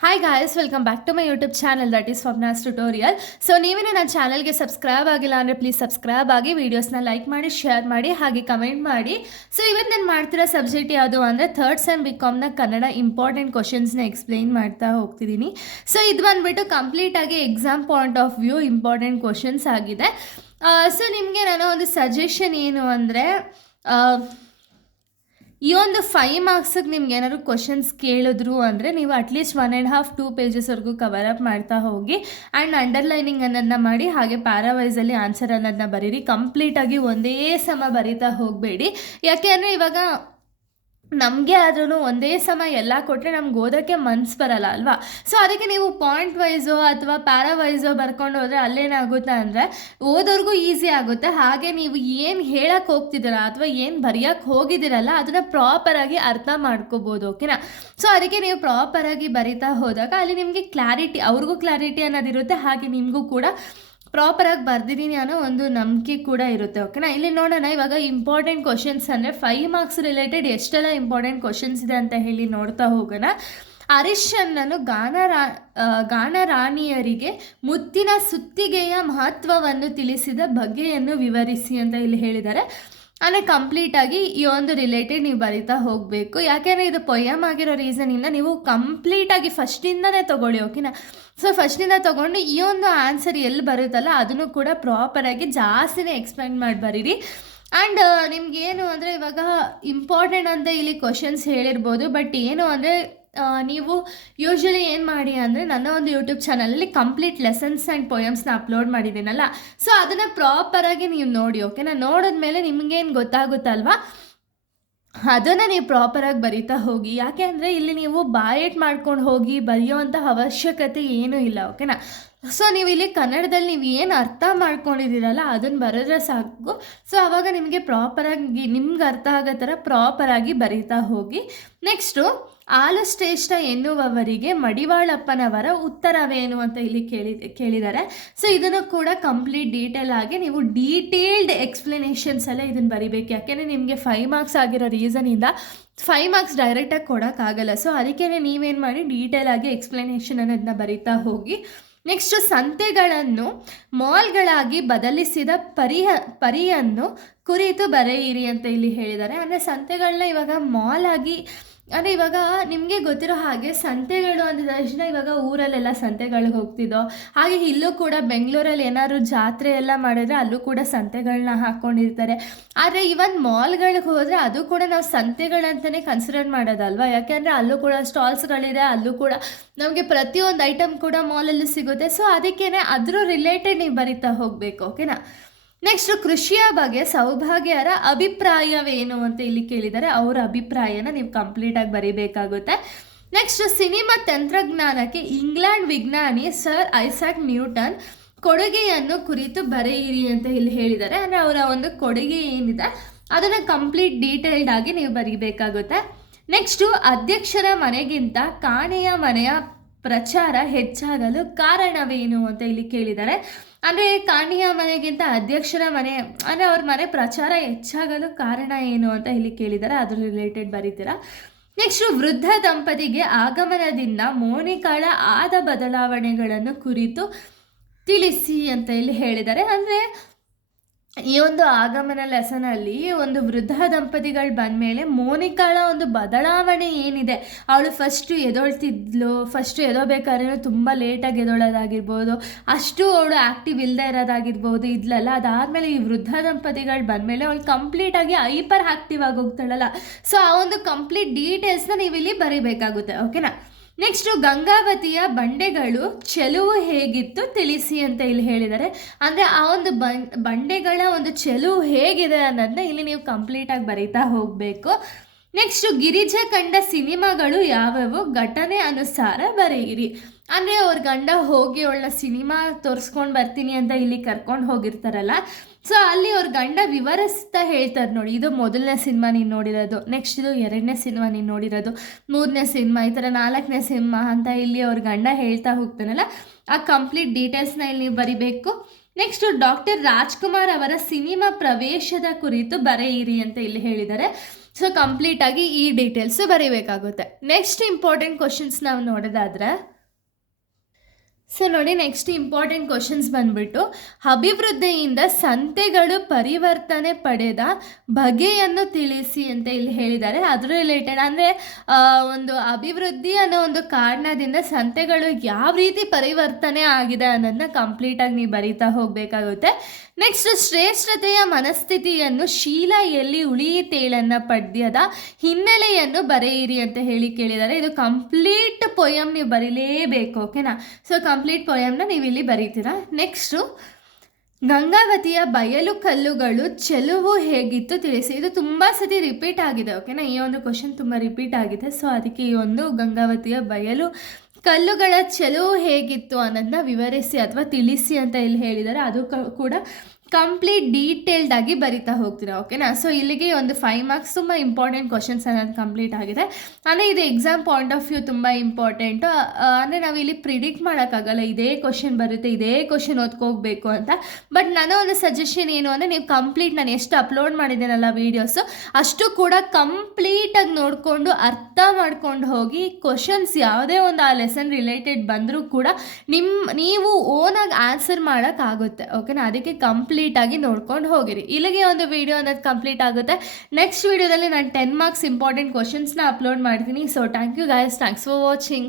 Hi guys, welcome back to my YouTube channel that is Swapna's tutorial. So ನೀವೇನೇ ನನ್ನ ಚಾನಲ್ಗೆ subscribe ಆಗಿಲ್ಲ ಅಂದರೆ ಪ್ಲೀಸ್ ಸಬ್ಸ್ಕ್ರೈಬ್ ಆಗಿ, ವೀಡಿಯೋಸ್ನ ಲೈಕ್ ಮಾಡಿ, ಶೇರ್ ಮಾಡಿ, ಹಾಗೆ ಕಮೆಂಟ್ ಮಾಡಿ. ಸೊ ಇವತ್ತು ನಾನು ಮಾಡ್ತಿರೋ ಸಬ್ಜೆಕ್ಟ್ ಯಾವುದು ಅಂದರೆ ಥರ್ಡ್ ಸೆಮ್ ಬಿಕಾಮ್ನ ಕನ್ನಡ ಇಂಪಾರ್ಟೆಂಟ್ ಕ್ವಶನ್ಸ್ನ ಎಕ್ಸ್ಪ್ಲೈನ್ ಮಾಡ್ತಾ ಹೋಗ್ತಿದ್ದೀನಿ. ಸೊ ಇದು ಬಂದುಬಿಟ್ಟು ಕಂಪ್ಲೀಟಾಗಿ exam point of view important questions ಆಗಿದೆ. ಸೊ ನಿಮಗೆ ನಾನು ಒಂದು ಸಜೆಷನ್ ಏನು ಅಂದರೆ, ಈ ಒಂದು 5 ಮಾರ್ಕ್ಸಿಗೆ ನಿಮ್ಗೆ ಏನಾದ್ರು ಕ್ವಶನ್ಸ್ ಕೇಳಿದ್ರು ಅಂದರೆ ನೀವು ಅಟ್ಲೀಸ್ಟ್ 1.5-2 ಪೇಜಸ್ವರೆಗೂ ಕವರ್ ಅಪ್ ಮಾಡ್ತಾ ಹೋಗಿ ಆ್ಯಂಡ್ ಅಂಡರ್ಲೈನಿಂಗ್ ಅನ್ನೋದನ್ನ ಮಾಡಿ, ಹಾಗೆ ಪ್ಯಾರಾವೈಸಲ್ಲಿ ಆನ್ಸರ್ ಅನ್ನೋದನ್ನ ಬರೀರಿ. ಕಂಪ್ಲೀಟಾಗಿ ಒಂದೇ ಸಮ ಬರೀತಾ ಹೋಗಬೇಡಿ. ಯಾಕೆ ಅಂದರೆ ಇವಾಗ ನಮಗೆ ಆದ್ರೂ ಒಂದೇ ಸಮ ಎಲ್ಲ ಕೊಟ್ಟರೆ ನಮ್ಗೆ ಓದೋಕ್ಕೆ ಮನ್ಸು ಬರಲ್ಲ ಅಲ್ವಾ. ಸೊ ಅದಕ್ಕೆ ನೀವು ಪಾಯಿಂಟ್ ವೈಸೋ ಅಥವಾ ಪ್ಯಾರಾವೈಸೋ ಬರ್ಕೊಂಡು ಹೋದರೆ ಅಲ್ಲೇನಾಗುತ್ತೆ ಅಂದರೆ ಓದೋರ್ಗೂ ಈಸಿ ಆಗುತ್ತೆ. ಹಾಗೆ ನೀವು ಏನು ಹೇಳಕ್ಕೆ ಹೋಗ್ತಿದ್ದೀರಾ ಅಥವಾ ಏನು ಬರೆಯೋಕ್ಕೆ ಹೋಗಿದ್ದೀರಲ್ಲ ಅದನ್ನು ಪ್ರಾಪರಾಗಿ ಅರ್ಥ ಮಾಡ್ಕೋಬೋದು. ಓಕೆನಾ. ಸೊ ಅದಕ್ಕೆ ನೀವು ಪ್ರಾಪರಾಗಿ ಬರಿತಾ ಹೋದಾಗ ಅಲ್ಲಿ ನಿಮಗೆ ಕ್ಲಾರಿಟಿ, ಅವ್ರಿಗೂ ಕ್ಲಾರಿಟಿ ಅನ್ನೋದಿರುತ್ತೆ, ಹಾಗೆ ನಿಮಗೂ ಕೂಡ ಪ್ರಾಪರಾಗಿ ಬರ್ದಿದ್ದೀನಿ ಅನ್ನೋ ಒಂದು ನಂಬಿಕೆ ಕೂಡ ಇರುತ್ತೆ. ಓಕೆನಾ. ಇಲ್ಲಿ ನೋಡೋಣ ಇವಾಗ ಇಂಪಾರ್ಟೆಂಟ್ ಕ್ವಶನ್ಸ್ ಅಂದರೆ 5 ಮಾರ್ಕ್ಸ್ ರಿಲೇಟೆಡ್ ಎಷ್ಟೆಲ್ಲ ಇಂಪಾರ್ಟೆಂಟ್ ಕ್ವಶನ್ಸ್ ಇದೆ ಅಂತ ಹೇಳಿ ನೋಡ್ತಾ ಹೋಗೋಣ. ಅರಿಶನ್ನನು ಗಾನರಾಣಿಯರಿಗೆ ಮುತ್ತಿನ ಸುತ್ತಿಗೆಯ ಮಹತ್ವವನ್ನು ತಿಳಿಸಿದ ಬಗೆಯನ್ನು ವಿವರಿಸಿ ಅಂತ ಇಲ್ಲಿ ಹೇಳಿದ್ದಾರೆ. ಅಂದರೆ ಕಂಪ್ಲೀಟಾಗಿ ಈ ಒಂದು ರಿಲೇಟೆಡ್ ನೀವು ಬರಿತಾ ಹೋಗಬೇಕು. ಯಾಕೆಂದರೆ ಇದು ಪೊಯಮ್ ಆಗಿರೋ ರೀಸನಿಂದ ನೀವು ಕಂಪ್ಲೀಟಾಗಿ ಫಸ್ಟಿಂದನೇ ತೊಗೊಳ್ಳಿ. ಓಕೆನಾ. ಸೊ ಫಸ್ಟಿಂದ ತೊಗೊಂಡು ಈ ಒಂದು ಆನ್ಸರ್ ಎಲ್ಲಿ ಬರುತ್ತಲ್ಲ ಅದನ್ನು ಕೂಡ ಪ್ರಾಪರಾಗಿ ಜಾಸ್ತಿನೇ ಎಕ್ಸ್ಪ್ಲೈನ್ ಮಾಡಿ ಬರೀರಿ. ಆ್ಯಂಡ್ ನಿಮಗೇನು ಅಂದರೆ ಇವಾಗ ಇಂಪಾರ್ಟೆಂಟ್ ಅಂತ ಇಲ್ಲಿ ಕ್ವಶನ್ಸ್ ಹೇಳಿರ್ಬೋದು, ಬಟ್ ಏನು ಅಂದರೆ ನೀವು ಯೂಶ್ವಲಿ ಏನು ಮಾಡಿ ಅಂದರೆ ನನ್ನ ಒಂದು ಯೂಟ್ಯೂಬ್ ಚಾನಲಲ್ಲಿ ಕಂಪ್ಲೀಟ್ ಲೆಸನ್ಸ್ ಆ್ಯಂಡ್ ಪೊಯಮ್ಸ್ನ ಅಪ್ಲೋಡ್ ಮಾಡಿದ್ದೀನಲ್ಲ, ಸೊ ಅದನ್ನು ಪ್ರಾಪರಾಗಿ ನೀವು ನೋಡಿ. ಓಕೆನಾ. ನೋಡಿದ್ಮೇಲೆ ನಿಮಗೇನು ಗೊತ್ತಾಗುತ್ತಲ್ವಾ ಅದನ್ನು ನೀವು ಪ್ರಾಪರಾಗಿ ಬರಿತಾ ಹೋಗಿ. ಯಾಕೆ ಅಂದರೆ ಇಲ್ಲಿ ನೀವು ಬಾಯೆಟ್ ಮಾಡ್ಕೊಂಡು ಹೋಗಿ ಬರೆಯೋವಂಥ ಅವಶ್ಯಕತೆ ಏನೂ ಇಲ್ಲ. ಓಕೆನಾ. ಸೊ ನೀವು ಇಲ್ಲಿ ಕನ್ನಡದಲ್ಲಿ ನೀವು ಏನು ಅರ್ಥ ಮಾಡ್ಕೊಂಡಿದ್ದೀರಲ್ಲ ಅದನ್ನು ಬರೆದ್ರೆ ಸಾಕು. ಸೊ ಆವಾಗ ನಿಮಗೆ ಪ್ರಾಪರಾಗಿ ನಿಮ್ಗೆ ಅರ್ಥ ಆಗೋ ಥರ ಪ್ರಾಪರಾಗಿ ಬರಿತಾ ಹೋಗಿ. ನೆಕ್ಸ್ಟು ಆಲುಶ್ರೇಷ್ಠ ಎನ್ನುವವರಿಗೆ ಮಡಿವಾಳಪ್ಪನವರ ಉತ್ತರವೇನು ಅಂತ ಇಲ್ಲಿ ಕೇಳಿದ್ದಾರೆ. ಸೊ ಇದನ್ನು ಕೂಡ ಕಂಪ್ಲೀಟ್ ಡೀಟೇಲ್ ಆಗಿ ನೀವು ಡೀಟೇಲ್ಡ್ ಎಕ್ಸ್ಪ್ಲನೇಷನ್ಸ್ ಎಲ್ಲ ಇದನ್ನು ಬರಿಬೇಕು. ಯಾಕೆಂದರೆ ನಿಮಗೆ 5 ಮಾರ್ಕ್ಸ್ ಆಗಿರೋ ರೀಸನಿಂದ 5 ಮಾರ್ಕ್ಸ್ ಡೈರೆಕ್ಟಾಗಿ ಕೊಡೋಕ್ಕಾಗಲ್ಲ. ಸೊ ಅದಕ್ಕೆ ನೀವೇನು ಮಾಡಿ ಡೀಟೇಲ್ ಆಗಿ ಎಕ್ಸ್ಪ್ಲನೇಷನ್ ಅನ್ನೋದನ್ನ ಬರಿತಾ ಹೋಗಿ. ನೆಕ್ಸ್ಟು ಸಂತೆಗಳನ್ನು ಮಾಲ್ಗಳಾಗಿ ಬದಲಿಸಿದ ಪರಿಯನ್ನು ಕುರಿತು ಬರೆಯಿರಿ ಅಂತ ಇಲ್ಲಿ ಹೇಳಿದ್ದಾರೆ. ಅಂದರೆ ಸಂತೆಗಳನ್ನ ಇವಾಗ ಮಾಲ್ ಆಗಿ, ಅಂದರೆ ಇವಾಗ ನಿಮಗೆ ಗೊತ್ತಿರೋ ಹಾಗೆ ಸಂತೆಗಳು ಅಂದಿದ ತಕ್ಷಣ ಇವಾಗ ಊರಲ್ಲೆಲ್ಲ ಸಂತೆಗಳಿಗೆ ಹೋಗ್ತಿದ್ದೋ, ಹಾಗೆ ಇಲ್ಲೂ ಕೂಡ ಬೆಂಗಳೂರಲ್ಲಿ ಏನಾದ್ರು ಜಾತ್ರೆ ಎಲ್ಲ ಮಾಡಿದ್ರೆ ಅಲ್ಲೂ ಕೂಡ ಸಂತೆಗಳನ್ನ ಹಾಕ್ಕೊಂಡಿರ್ತಾರೆ. ಆದರೆ ಇವನ್ ಮಾಲ್ಗಳಿಗೆ ಹೋದರೆ ಅದು ಕೂಡ ನಾವು ಸಂತೆಗಳಂತಲೇ ಕನ್ಸಿಡರ್ ಮಾಡೋದಲ್ವಾ. ಯಾಕೆಂದರೆ ಅಲ್ಲೂ ಕೂಡ ಸ್ಟಾಲ್ಸ್ಗಳಿದೆ, ಅಲ್ಲೂ ಕೂಡ ನಮಗೆ ಪ್ರತಿಯೊಂದು ಐಟಮ್ ಕೂಡ ಮಾಲಲ್ಲಿ ಸಿಗುತ್ತೆ. ಸೊ ಅದಕ್ಕೇ ಅದ್ರ ರಿಲೇಟೆಡ್ ನೀವು ಬರಿತಾ ಹೋಗಬೇಕು. ಓಕೆನಾ. ನೆಕ್ಸ್ಟ್ ಕೃಷಿಯ ಬಗ್ಗೆ ಸೌಭಾಗ್ಯರ ಅಭಿಪ್ರಾಯವೇನು ಅಂತ ಇಲ್ಲಿ ಕೇಳಿದ್ದಾರೆ. ಅವರ ಅಭಿಪ್ರಾಯನ ನೀವು ಕಂಪ್ಲೀಟಾಗಿ ಬರೀಬೇಕಾಗುತ್ತೆ. ನೆಕ್ಸ್ಟ್ ಸಿನಿಮಾ ತಂತ್ರಜ್ಞಾನಕ್ಕೆ ಇಂಗ್ಲೆಂಡ್ ವಿಜ್ಞಾನಿ ಸರ್ ಐಸಾಕ್ ನ್ಯೂಟನ್ ಕೊಡುಗೆಯನ್ನು ಕುರಿತು ಬರೆಯಿರಿ ಅಂತ ಇಲ್ಲಿ ಹೇಳಿದ್ದಾರೆ. ಅಂದರೆ ಅವರ ಒಂದು ಕೊಡುಗೆ ಏನಿದೆ ಅದನ್ನು ಕಂಪ್ಲೀಟ್ ಡೀಟೇಲ್ಡ್ ಆಗಿ ನೀವು ಬರೀಬೇಕಾಗುತ್ತೆ. ನೆಕ್ಸ್ಟು ಅಧ್ಯಕ್ಷರ ಮನೆಗಿಂತ ಕಾಣೆಯ ಮನೆಯ ಪ್ರಚಾರ ಹೆಚ್ಚಾಗಲು ಕಾರಣವೇನು ಅಂತ ಇಲ್ಲಿ ಕೇಳಿದ್ದಾರೆ. ಅಂದರೆ ಕಾಣಿಯ ಮನೆಗಿಂತ ಅಧ್ಯಕ್ಷರ ಮನೆ ಅಂದರೆ ಅವ್ರ ಮನೆ ಪ್ರಚಾರ ಹೆಚ್ಚಾಗಲು ಕಾರಣ ಏನು ಅಂತ ಇಲ್ಲಿ ಕೇಳಿದ್ದಾರೆ. ಅದ್ರ ರಿಲೇಟೆಡ್ ಬರೀತೀರಾ. ನೆಕ್ಸ್ಟು ವೃದ್ಧ ದಂಪತಿಗೆ ಆಗಮನದಿಂದ ಮೋನಿಕಾಳ ಆದ ಬದಲಾವಣೆಗಳನ್ನು ಕುರಿತು ತಿಳಿಸಿ ಅಂತ ಇಲ್ಲಿ ಹೇಳಿದ್ದಾರೆ. ಅಂದರೆ ಈ ಒಂದು ಆಗಮನ ಲೆಸನಲ್ಲಿ ಒಂದು ವೃದ್ಧ ದಂಪತಿಗಳು ಬಂದಮೇಲೆ ಮೋನಿಕಾಳ ಒಂದು ಬದಲಾವಣೆ ಏನಿದೆ, ಅವಳು ಫಸ್ಟು ಫಸ್ಟು ಎದೋಬೇಕಾದ್ರೆ ತುಂಬ ಲೇಟಾಗಿ ಎದೋಳೋದಾಗಿರ್ಬೋದು, ಅಷ್ಟು ಅವಳು ಆ್ಯಕ್ಟಿವ್ ಇಲ್ಲದೆ ಇರೋದಾಗಿರ್ಬೋದು ಇದ್ಲಲ್ಲ. ಅದಾದಮೇಲೆ ಈ ವೃದ್ಧ ದಂಪತಿಗಳು ಬಂದಮೇಲೆ ಅವಳು ಕಂಪ್ಲೀಟಾಗಿ ಹೈಪರ್ ಆ್ಯಕ್ಟಿವ್ ಆಗಿ ಹೋಗ್ತಾಳಲ್ಲ. ಸೊ ಆ ಒಂದು ಕಂಪ್ಲೀಟ್ ಡೀಟೇಲ್ಸ್ನ ನೀವು ಇಲ್ಲಿ ಬರೀಬೇಕಾಗುತ್ತೆ. ಓಕೆನಾ. ನೆಕ್ಸ್ಟು ಗಂಗಾವತಿಯ ಬಂಡೆಗಳು ಚೆಲುವು ಹೇಗಿತ್ತು ತಿಳಿಸಿ ಅಂತ ಇಲ್ಲಿ ಹೇಳಿದ್ದಾರೆ. ಅಂದರೆ ಆ ಒಂದು ಬಂಡೆಗಳ ಒಂದು ಚೆಲುವು ಹೇಗಿದೆ ಅನ್ನೋದನ್ನ ಇಲ್ಲಿ ನೀವು ಕಂಪ್ಲೀಟಾಗಿ ಬರೀತಾ ಹೋಗಬೇಕು. ನೆಕ್ಸ್ಟು ಗಿರಿಜಾ ಕಂಡ ಸಿನಿಮಾಗಳು ಯಾವ್ಯಾವು ಘಟನೆ ಅನುಸಾರ ಬರೆಯಿರಿ. ಅಂದರೆ ಅವ್ರ ಗಂಡ ಹೋಗಿ ಅವಳ ಸಿನಿಮಾ ತೋರಿಸ್ಕೊಂಡು ಬರ್ತೀನಿ ಅಂತ ಇಲ್ಲಿ ಕರ್ಕೊಂಡು ಹೋಗಿರ್ತಾರಲ್ಲ, ಸೊ ಅಲ್ಲಿ ಅವ್ರ ಗಂಡ ವಿವರಿಸ್ತಾ ಹೇಳ್ತಾರೆ, ನೋಡಿ ಇದು ಮೊದಲನೇ ಸಿನಿಮಾ ನೀನು ನೋಡಿರೋದು, ನೆಕ್ಸ್ಟ್ ಇದು 2ನೇ ಸಿನಿಮಾ ನೀನು ನೋಡಿರೋದು, 3ನೇ ಸಿನಿಮಾ, ಈ ಥರ 4ನೇ ಸಿನಿಮಾ ಅಂತ ಇಲ್ಲಿ ಅವ್ರ ಗಂಡ ಹೇಳ್ತಾ ಹೋಗ್ತಾನಲ್ಲ, ಆ ಕಂಪ್ಲೀಟ್ ಡೀಟೇಲ್ಸ್ನ ಇಲ್ಲಿ ನೀವು ಬರಿಬೇಕು. ನೆಕ್ಸ್ಟು ಡಾಕ್ಟರ್ ರಾಜ್ಕುಮಾರ್ ಅವರ ಸಿನಿಮಾ ಪ್ರವೇಶದ ಕುರಿತು ಬರೆಯಿರಿ ಅಂತ ಇಲ್ಲಿ ಹೇಳಿದ್ದಾರೆ. ಸೊ ಕಂಪ್ಲೀಟಾಗಿ ಈ ಡೀಟೇಲ್ಸು ಬರೀಬೇಕಾಗುತ್ತೆ. ನೆಕ್ಸ್ಟ್ ಇಂಪಾರ್ಟೆಂಟ್ ಕ್ವಶನ್ಸ್ ನಾವು ನೋಡೋದಾದರೆ, ಸೊ ನೋಡಿ, ನೆಕ್ಸ್ಟ್ ಇಂಪಾರ್ಟೆಂಟ್ ಕ್ವಶನ್ಸ್ ಬಂದ್ಬಿಟ್ಟು, ಅಭಿವೃದ್ಧಿಯಿಂದ ಸಂತೆಗಳು ಪರಿವರ್ತನೆ ಪಡೆದ ಬಗೆಯನ್ನು ತಿಳಿಸಿ ಅಂತ ಇಲ್ಲಿ ಹೇಳಿದ್ದಾರೆ. ಅದ್ರ ರಿಲೇಟೆಡ್ ಅಂದರೆ ಒಂದು ಅಭಿವೃದ್ಧಿ ಅನ್ನೋ ಒಂದು ಕಾರಣದಿಂದ ಸಂತೆಗಳು ಯಾವ ರೀತಿ ಪರಿವರ್ತನೆ ಆಗಿದೆ ಅನ್ನೋದನ್ನ ಕಂಪ್ಲೀಟಾಗಿ ನೀವು ಬರೀತಾ ಹೋಗಬೇಕಾಗುತ್ತೆ. ನೆಕ್ಸ್ಟ್, ಶ್ರೇಷ್ಠತೆಯ ಮನಸ್ಥಿತಿಯನ್ನು ಶೀಲ ಎಲ್ಲಿ ಉಳಿಯಿತೇಳನ್ನ ಪದ್ಯದ ಹಿನ್ನೆಲೆಯನ್ನು ಬರೆಯಿರಿ ಅಂತ ಹೇಳಿ ಕೇಳಿದ್ದಾರೆ. ಇದು ಕಂಪ್ಲೀಟ್ ಪೊಯಮ್ ನೀವು ಬರೀಲೇಬೇಕು, ಓಕೆನಾ. ಸೊ ಕಂಪ್ಲೀಟ್ ಪೊಯಮ್ನ ನೀವು ಇಲ್ಲಿ ಬರೀತೀರಾ. ನೆಕ್ಸ್ಟು, ಗಂಗಾವತಿಯ ಬಯಲು ಕಲ್ಲುಗಳು ಚೆಲುವು ಹೇಗಿತ್ತು ತಿಳಿಸಿ. ಇದು ತುಂಬ ಸತಿ ರಿಪೀಟ್ ಆಗಿದೆ, ಓಕೆನಾ. ಈ ಒಂದು ಕ್ವಶನ್ ತುಂಬ ರಿಪೀಟ್ ಆಗಿದೆ. ಸೊ ಅದಕ್ಕೆ ಈ ಒಂದು ಗಂಗಾವತಿಯ ಬಯಲು ಕಲ್ಲುಗಳ ಚೆಲುವು ಹೇಗಿತ್ತು ಅನ್ನೋದನ್ನ ವಿವರಿಸಿ ಅಥವಾ ತಿಳಿಸಿ ಅಂತ ಇಲ್ಲಿ ಹೇಳಿದ್ದಾರೆ. ಅದು ಕೂಡ ಕಂಪ್ಲೀಟ್ ಡೀಟೇಲ್ಡಾಗಿ ಬರಿತಾ ಹೋಗ್ತೀರಾ, ಓಕೆನಾ. ಸೊ ಇಲ್ಲಿಗೆ ಒಂದು 5 ಮಾರ್ಕ್ಸ್ ತುಂಬ ಇಂಪಾರ್ಟೆಂಟ್ ಕ್ವಶನ್ಸ್ ಅನ್ನೋದು ಕಂಪ್ಲೀಟ್ ಆಗಿದೆ. ಅಂದರೆ ಇದು ಎಕ್ಸಾಮ್ ಪಾಯಿಂಟ್ ಆಫ್ ವ್ಯೂ ತುಂಬ ಇಂಪಾರ್ಟೆಂಟು. ಅಂದರೆ ನಾವು ಇಲ್ಲಿ ಪ್ರಿಡಿಕ್ಟ್ ಮಾಡೋಕ್ಕಾಗಲ್ಲ ಇದೇ ಕ್ವಶನ್ ಬರುತ್ತೆ, ಇದೇ ಕ್ವಶನ್ ಓದ್ಕೋಬೇಕು ಅಂತ. ಬಟ್ ನನ್ನ ಒಂದು ಸಜೆಷನ್ ಏನು ಅಂದರೆ, ನೀವು ಕಂಪ್ಲೀಟ್ ನಾನು ಎಷ್ಟು ಅಪ್ಲೋಡ್ ಮಾಡಿದ್ದೇನಲ್ಲ ವೀಡಿಯೋಸು, ಅಷ್ಟು ಕೂಡ ಕಂಪ್ಲೀಟಾಗಿ ನೋಡಿಕೊಂಡು ಅರ್ಥ ಮಾಡ್ಕೊಂಡು ಹೋಗಿ, ಕ್ವಶನ್ಸ್ ಯಾವುದೇ ಒಂದು ಆ ಲೆಸನ್ ರಿಲೇಟೆಡ್ ಬಂದರೂ ಕೂಡ ನೀವು ಓನಾಗಿ ಆನ್ಸರ್ ಮಾಡೋಕ್ಕಾಗುತ್ತೆ, ಓಕೆನಾ. ಅದಕ್ಕೆ ಕಂಪ್ಲೀಟಾಗಿ ನೋಡ್ಕೊಂಡು ಹೋಗಿರಿ. ಇಲ್ಲಿಗೆ ಒಂದು ವಿಡಿಯೋ ಅನ್ನೋದು ಕಂಪ್ಲೀಟ್ ಆಗುತ್ತೆ. ನೆಕ್ಸ್ಟ್ ವಿಡಿಯೋದಲ್ಲಿ ನಾನು 10 ಮಾರ್ಕ್ಸ್ ಇಂಪಾರ್ಟೆಂಟ್ ಕ್ವಶನ್ಸ್ನ ಅಪ್ಲೋಡ್ ಮಾಡ್ತೀನಿ. So thank you guys, thanks for watching.